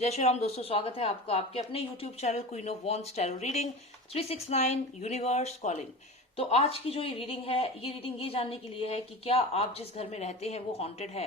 जय श्री राम दोस्तों, स्वागत है आपका आपके अपने YouTube channel queen of wands tarot reading 369 universe calling. तो आज की जो ये रीडिंग ये जानने के लिए है कि क्या आप जिस घर में रहते हैं वो हॉन्टेड है।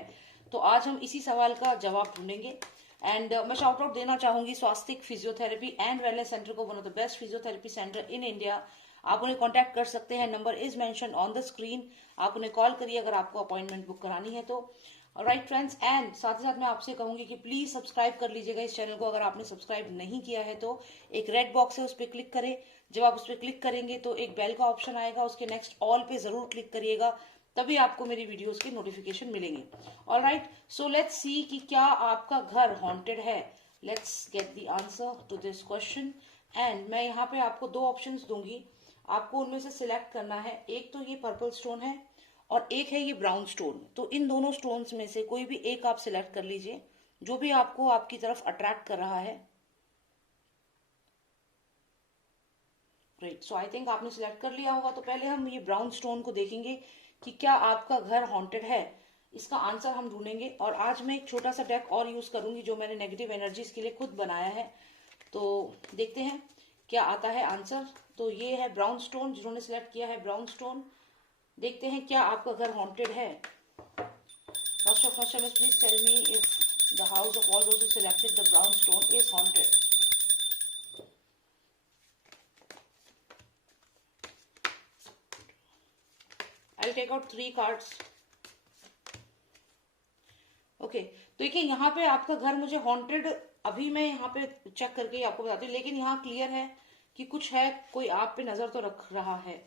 तो आज हम इसी सवाल का जवाब ढूंढेंगे। एंड मैं शाउट आउट देना चाहूंगी स्वास्तिक फिजियोथेरेपी एंड वेलनेस सेंटर को, one of the best physiotherapy centre in India. आप उन्हें कांटेक्ट कर सकते हैं, number is mention on the screen. आप उन्हें कॉल करिए अगर आपको अपॉइंटमेंट बुक करानी है तो। राइट फ्रेंड्स, एंड साथ ही साथ मैं आपसे कहूंगी कि प्लीज सब्सक्राइब कर लीजिएगा इस चैनल को अगर आपने सब्सक्राइब नहीं किया है तो। एक रेड बॉक्स है, उस पर क्लिक करें। जब आप उस पर क्लिक करेंगे तो एक बेल का ऑप्शन आएगा, उसके नेक्स्ट ऑल पे जरूर क्लिक करिएगा, तभी आपको मेरी वीडियोस के नोटिफिकेशन मिलेंगे। ऑलराइट, सो लेट्स सी कि क्या आपका घर हॉन्टेड है। Let's get the answer to this question. And मैं यहाँ पे आपको दो ऑप्शंस दूंगी, आपको उनमें से सिलेक्ट करना है। एक तो ये पर्पल स्टोन है और एक है ये ब्राउन स्टोन। तो इन दोनों स्टोन्स में से कोई भी एक आप सिलेक्ट कर लीजिए, जो भी आपको आपकी तरफ अट्रैक्ट कर रहा है। राइट, सो आई थिंक आपने सिलेक्ट कर लिया होगा। तो पहले हम ये ब्राउन स्टोन को देखेंगे कि क्या आपका घर हॉन्टेड है। इसका आंसर हम ढूंढेंगे। और आज मैं एक छोटा सा डेक और यूज करूंगी जो मैंने नेगेटिव एनर्जीज के लिए खुद बनाया है। तो देखते हैं क्या आता है आंसर। तो ये है ब्राउन स्टोन, जिन्होंने सिलेक्ट किया है ब्राउन स्टोन। देखते हैं क्या आपका घर हॉन्टेड है। First of all, please tell me if the house of all those who selected the brown stone is haunted. I'll take out 3 cards. Okay, तो देखिए यहाँ पे आपका घर मुझे हॉन्टेड, अभी मैं यहाँ पे चेक करके आपको बताती हूँ, लेकिन यहाँ क्लियर है कि कुछ है, कोई आप पे नजर तो रख रहा है।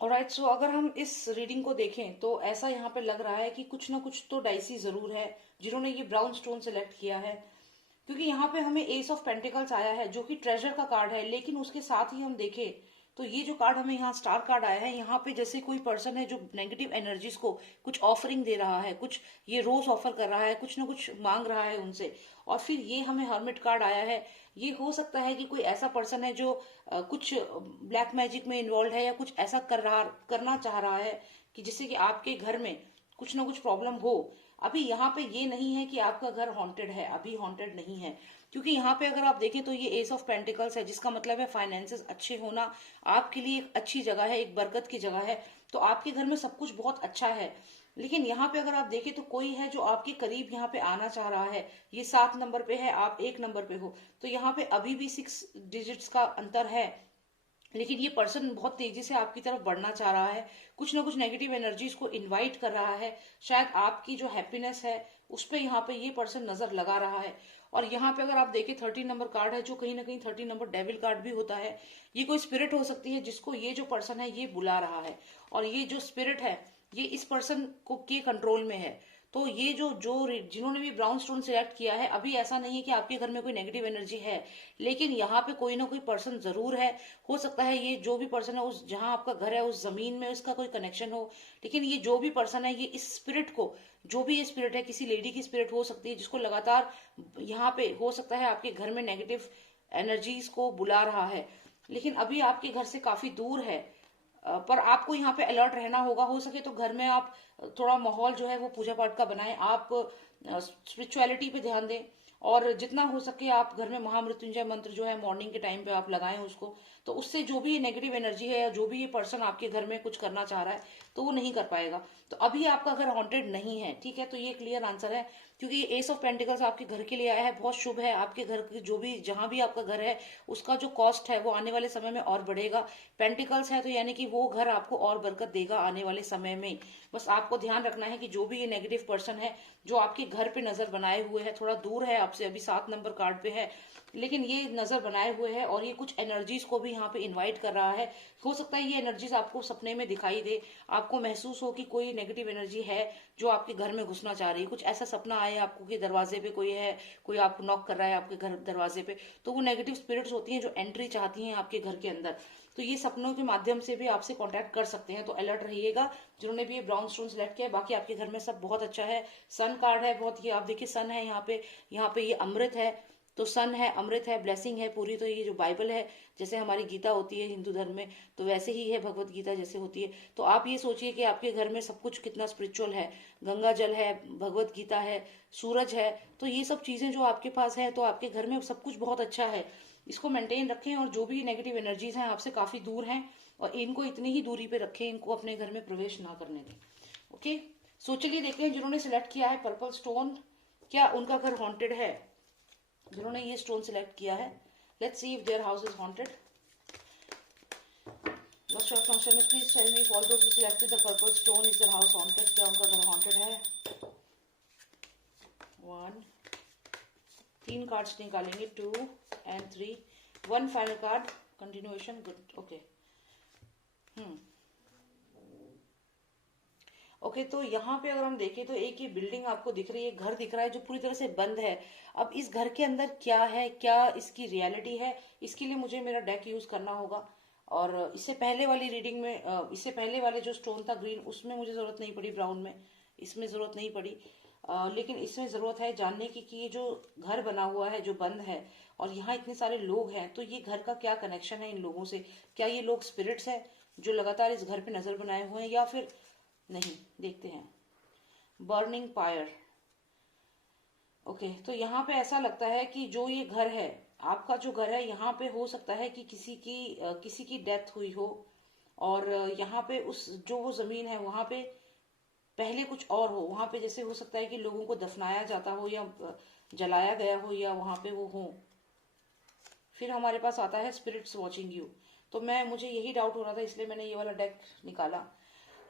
ऑलराइट, सो अगर हम इस रीडिंग को देखें तो ऐसा यहाँ पे लग रहा है कि कुछ ना कुछ तो डाइसी जरूर है जिन्होंने ये ब्राउन स्टोन सेलेक्ट किया है। क्योंकि यहाँ पे हमें एस ऑफ पेंटिकल्स आया है जो कि ट्रेजर का कार्ड है, लेकिन उसके साथ ही हम देखें तो ये जो कार्ड हमें यहाँ स्टार कार्ड आया है, यहाँ पे जैसे कोई पर्सन है जो नेगेटिव एनर्जीज को कुछ ऑफरिंग दे रहा है, कुछ ये रोज ऑफर कर रहा है, कुछ ना कुछ मांग रहा है उनसे। और फिर ये हमें हर्मिट कार्ड आया है। ये हो सकता है कि कोई ऐसा पर्सन है जो कुछ ब्लैक मैजिक में इन्वॉल्व है या कुछ ऐसा करना चाह रहा है कि जिससे कि आपके घर में कुछ ना कुछ प्रॉब्लम हो। अभी यहाँ पे ये नहीं है कि आपका घर हॉन्टेड है, अभी हॉन्टेड नहीं है। क्योंकि यहाँ पे अगर आप देखें तो ये एस ऑफ पेंटिकल्स है, जिसका मतलब है फाइनेंसेस अच्छे होना आपके लिए एक अच्छी जगह है, एक बरकत की जगह है। तो आपके घर में सब कुछ बहुत अच्छा है। लेकिन यहाँ पे अगर आप देखें तो कोई है जो आपके करीब यहाँ पे आना चाह रहा है। ये 7 नंबर पे है, आप 1 नंबर पे हो। तो यहाँ पे अभी भी 6 डिजिट्स का अंतर है, लेकिन ये पर्सन बहुत तेजी से आपकी तरफ बढ़ना चाह रहा है, कुछ ना कुछ नेगेटिव एनर्जीज को इनवाइट कर रहा है। शायद आपकी जो हैप्पीनेस है उस पर यहाँ पे ये पर्सन नजर लगा रहा है। और यहाँ पे अगर आप देखें 13 नंबर कार्ड है, जो कहीं ना कहीं 13 नंबर डेविल कार्ड भी होता है। ये कोई स्पिरिट हो सकती है जिसको ये जो पर्सन है ये बुला रहा है, और ये जो स्पिरिट है ये इस पर्सन को के कंट्रोल में है। तो ये जो जो जिन्होंने भी ब्राउन स्टोन सिलेक्ट किया है, अभी ऐसा नहीं है कि आपके घर में कोई नेगेटिव एनर्जी है, लेकिन यहाँ पे कोई ना कोई पर्सन जरूर है। हो सकता है ये जो भी पर्सन है उस जहां आपका घर है उस जमीन में उसका कोई कनेक्शन हो। लेकिन ये जो भी पर्सन है ये इस स्पिरिट को, जो भी ये स्पिरिट है, किसी लेडी की स्पिरिट हो सकती है जिसको लगातार यहाँ पे हो सकता है आपके घर में नेगेटिव एनर्जीज को बुला रहा है, लेकिन अभी आपके घर से काफी दूर है। पर आपको यहाँ पे अलर्ट रहना होगा। हो सके तो घर में आप थोड़ा माहौल जो है वो पूजा पाठ का बनाएं, आप स्पिरिचुअलिटी पे ध्यान दें, और जितना हो सके आप घर में महामृत्युंजय मंत्र जो है मॉर्निंग के टाइम पे आप लगाएं उसको। तो उससे जो भी नेगेटिव एनर्जी है या जो भी ये पर्सन आपके घर में कुछ करना चाह रहा है तो वो नहीं कर पाएगा। तो अभी आपका घर हॉन्टेड नहीं है, ठीक है। तो ये क्लियर आंसर है, क्योंकि ये एस ऑफ पेंटिकल्स आपके घर के लिए आया है, बहुत शुभ है। आपके घर के जो भी जहां भी आपका घर है उसका जो कॉस्ट है वो आने वाले समय में और बढ़ेगा। पेंटिकल्स है तो यानी कि वो घर आपको और बरकत देगा आने वाले समय में। बस आपको ध्यान रखना है कि जो भी ये नेगेटिव पर्सन है जो आपके घर पे नजर बनाए हुए है, थोड़ा दूर है आपसे, अभी 7 नंबर कार्ड पे है, लेकिन ये नजर बनाए हुए है और ये कुछ एनर्जीज को भी यहाँ पे इनवाइट कर रहा है। हो सकता है ये एनर्जीज आपको सपने में दिखाई दे, आपको महसूस हो कि कोई नेगेटिव एनर्जी है जो आपके घर में घुसना चाह रही है। कुछ ऐसा सपना आए आपको कि दरवाजे पे कोई है, कोई आपको नॉक कर रहा है आपके घर दरवाजे पे। तो वो नेगेटिव स्पिरिट्स होती हैं जो एंट्री चाहती हैं आपके घर के अंदर। तो ये सपनों के माध्यम से भी आपसे कांटेक्ट कर सकते हैं। तो अलर्ट रहिएगा जिन्होंने भी ये ब्राउन स्टोन सेलेक्ट किया है। बाकी आपके घर में सब बहुत अच्छा है। सन कार्ड है बहुत, ये आप देखिए सन है यहाँ पे ये अमृत है। तो सन है, अमृत है, ब्लेसिंग है पूरी। तो ये जो बाइबल है, जैसे हमारी गीता होती है हिंदू धर्म में, तो वैसे ही है भगवत गीता जैसे होती है। तो आप ये सोचिए कि आपके घर में सब कुछ कितना स्पिरिचुअल है। गंगा जल है, भगवत गीता है, सूरज है, तो ये सब चीजें जो आपके पास है, तो आपके घर में सब कुछ बहुत अच्छा है। इसको मेंटेन रखें, और जो भी नेगेटिव एनर्जीज हैं आपसे काफी दूर हैं, और इनको इतनी ही दूरी पे रखें, इनको अपने घर में प्रवेश ना करने दें। ओके, सो चलिए देखते हैं जिन्होंने सिलेक्ट किया है पर्पल स्टोन, क्या उनका घर हॉन्टेड है। जिन्होंने ये स्टोन सिलेक्ट किया है, let's see if their house is haunted. Master of Consciousness, please tell me if all those who selected the purple stone is their house haunted, क्या उनका घर haunted है। 1, 3 कार्ड्स निकालेंगे, 2 and 3, 1 final card, continuation, good, okay. Okay, तो यहाँ पे अगर हम देखें तो एक ये बिल्डिंग आपको दिख रही है, घर दिख रहा है जो पूरी तरह से बंद है। अब इस घर के अंदर क्या है, क्या इसकी रियलिटी है, इसके लिए मुझे मेरा डेक यूज करना होगा। और इससे पहले वाली रीडिंग में, इससे पहले वाले जो स्टोन था ग्रीन, उसमें मुझे जरूरत नहीं पड़ी, ब्राउन में, इसमें जरूरत नहीं पड़ी। लेकिन इसमें जरूरत है जानने की कि ये जो घर बना हुआ है जो बंद है, और यहाँ इतने सारे लोग हैं, तो ये घर का क्या कनेक्शन है इन लोगों से। क्या ये लोग स्पिरिट्स हैं जो लगातार इस घर पे नजर बनाए हुए हैं, या फिर नहीं, देखते हैं। बर्निंग फायर, ओके, तो यहाँ पे ऐसा लगता है कि जो ये घर है, आपका जो घर है, यहाँ पे हो सकता है कि किसी की डेथ हुई हो, और यहाँ पे उस जो वो जमीन है वहां पे पहले कुछ और हो। वहां पे जैसे हो सकता है कि लोगों को दफनाया जाता हो, या जलाया गया हो, या वहां पे वो हो। फिर हमारे पास आता है स्पिरिट्स वॉचिंग यू। तो मुझे यही डाउट हो रहा था, इसलिए मैंने ये वाला डेक निकाला।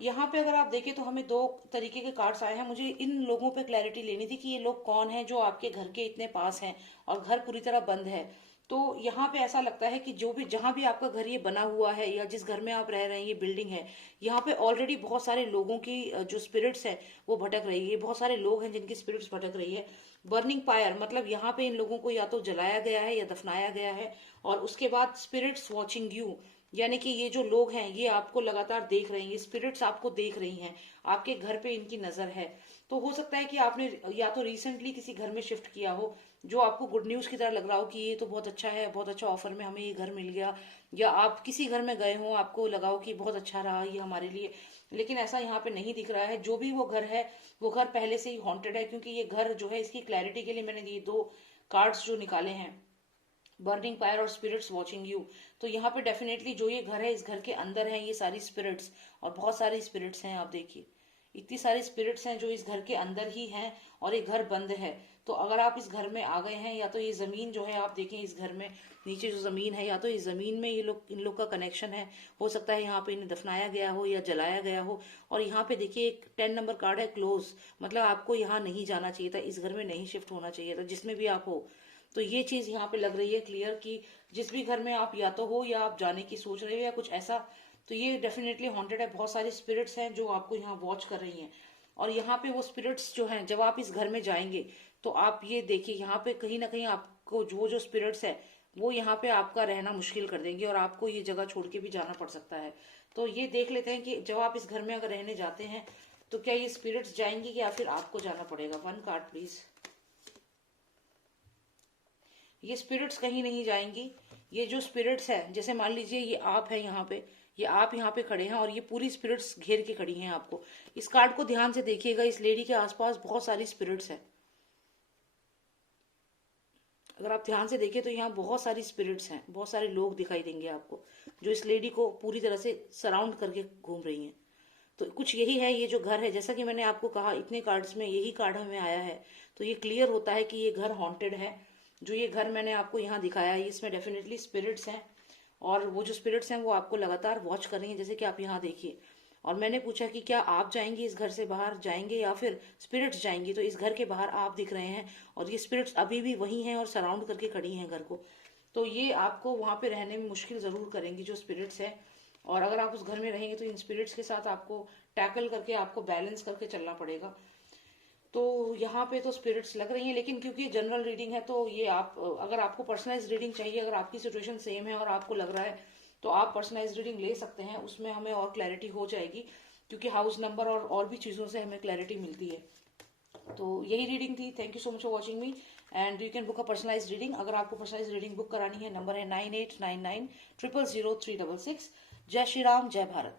यहाँ पे अगर आप देखें तो हमें 2 तरीके के कार्ड्स आए हैं। मुझे इन लोगों पे क्लैरिटी लेनी थी कि ये लोग कौन हैं जो आपके घर के इतने पास हैं, और घर पूरी तरह बंद है। तो यहाँ पे ऐसा लगता है कि जो भी, जहां भी आपका घर ये बना हुआ है, या जिस घर में आप रह रहे हैं, ये बिल्डिंग है, यहाँ पे ऑलरेडी बहुत सारे लोगों की जो स्पिरिट्स है वो भटक रही है। बहुत सारे लोग हैं जिनकी स्पिरिट्स भटक रही है। बर्निंग फायर मतलब यहाँ पे इन लोगों को या तो जलाया गया है या दफनाया गया है, और उसके बाद स्पिरिट्स वॉचिंग यू, यानी कि ये जो लोग हैं ये आपको लगातार देख रहे हैं, ये स्पिरिट्स आपको देख रही हैं, आपके घर पे इनकी नजर है। तो हो सकता है कि आपने या तो रिसेंटली किसी घर में शिफ्ट किया हो, जो आपको गुड न्यूज की तरह लग रहा हो कि ये तो बहुत अच्छा है, बहुत अच्छा ऑफर में हमें ये घर मिल गया, या आप किसी घर में गए हो, आपको लगा हो कि बहुत अच्छा रहा ये हमारे लिए, लेकिन ऐसा यहाँ पे नहीं दिख रहा है। जो भी वो घर है, वो घर पहले से ही हॉन्टेड है, क्योंकि ये घर जो है, इसकी क्लैरिटी के लिए मैंने ये 2 कार्ड्स जो निकाले हैं, बर्निंग फायर और स्पिरिट्स वॉचिंग यू। तो यहाँ पे डेफिनेटली जो ये घर है, इस घर के अंदर है ये सारी स्पिरिट्स, और बहुत सारी स्पिरिट्स हैं। आप देखिए इतनी सारी स्पिरिट्स हैं जो इस घर के अंदर ही हैं, और ये घर बंद है। तो अगर आप इस घर में आ गए हैं, या तो ये जमीन जो है, आप देखें इस घर में नीचे जो जमीन है, या तो इस जमीन में ये लोग, इन लोग का कनेक्शन है। हो सकता है यहाँ पे इन्हें दफनाया गया हो या जलाया गया हो। और यहाँ पे देखिए एक 10 नंबर कार्ड है, क्लोज, मतलब आपको यहाँ नहीं जाना चाहिए था, इस घर में नहीं शिफ्ट होना चाहिए था, जिसमें भी आप हो। तो ये चीज यहाँ पे लग रही है क्लियर कि जिस भी घर में आप या तो हो, या आप जाने की सोच रहे हो, या कुछ ऐसा, तो ये डेफिनेटली हॉन्टेड है। बहुत सारी स्पिरिट्स हैं जो आपको यहाँ वॉच कर रही हैं। और यहाँ पे वो स्पिरिट्स जो हैं, जब आप इस घर में जाएंगे तो आप ये देखिए, यहाँ पे कहीं ना कहीं आपको जो स्पिरिट्स है वो यहाँ पे आपका रहना मुश्किल कर देंगे, और आपको ये जगह छोड़ के भी जाना पड़ सकता है। तो ये देख लेते हैं कि जब आप इस घर में अगर रहने जाते हैं तो क्या ये स्पिरिट्स जाएंगी, या फिर आपको जाना पड़ेगा। 1 कार्ड प्लीज। ये स्पिरिट्स कहीं नहीं जाएंगी। ये जो स्पिरिट्स है, जैसे मान लीजिए ये आप है यहाँ पे, ये आप यहाँ पे खड़े हैं, और ये पूरी स्पिरिट्स घेर के खड़ी हैं आपको। इस कार्ड को ध्यान से देखिएगा, इस लेडी के आसपास बहुत सारी स्पिरिट्स है। अगर आप ध्यान से देखें तो यहाँ बहुत सारी स्पिरिट्स हैं, बहुत सारे लोग दिखाई देंगे आपको, जो इस लेडी को पूरी तरह से सराउंड करके घूम रही हैं। तो कुछ यही है ये जो घर है। जैसा कि मैंने आपको कहा, इतने कार्ड्स में यही कार्ड हमें आया है, तो ये क्लियर होता है कि ये घर हॉन्टेड है। जो ये घर मैंने आपको यहाँ दिखाया है, इसमें डेफिनेटली स्पिरिट्स हैं, और वो जो स्पिरिट्स हैं वो आपको लगातार वॉच कर रही हैं, जैसे कि आप यहाँ देखिए। और मैंने पूछा कि क्या आप जाएंगे, इस घर से बाहर जाएंगे, या फिर स्पिरिट्स जाएंगी। तो इस घर के बाहर आप दिख रहे हैं, और ये स्पिरिट्स अभी भी वही हैं और सराउंड करके खड़ी हैं घर को। तो ये आपको वहां पे रहने में मुश्किल जरूर करेंगी जो स्पिरिट्स है। और अगर आप उस घर में रहेंगे तो इन स्पिरिट्स के साथ आपको टैकल करके, आपको बैलेंस करके चलना पड़ेगा। तो यहाँ पे तो स्पिरिट्स लग रही हैं, लेकिन क्योंकि जनरल रीडिंग है, तो ये आप, अगर आपको पर्सनलाइज रीडिंग चाहिए, अगर आपकी सिचुएशन सेम है और आपको लग रहा है, तो आप पर्सनलाइज रीडिंग ले सकते हैं। उसमें हमें और क्लैरिटी हो जाएगी, क्योंकि हाउस नंबर और भी चीजों से हमें क्लैरिटी मिलती है। तो यही रीडिंग थी। Thank you so much for watching me and you can book a personalise reading. अगर आपको पर्सनलाइज रीडिंग बुक करानी है, नंबर है 9899000366। जय श्री राम, जय भारत।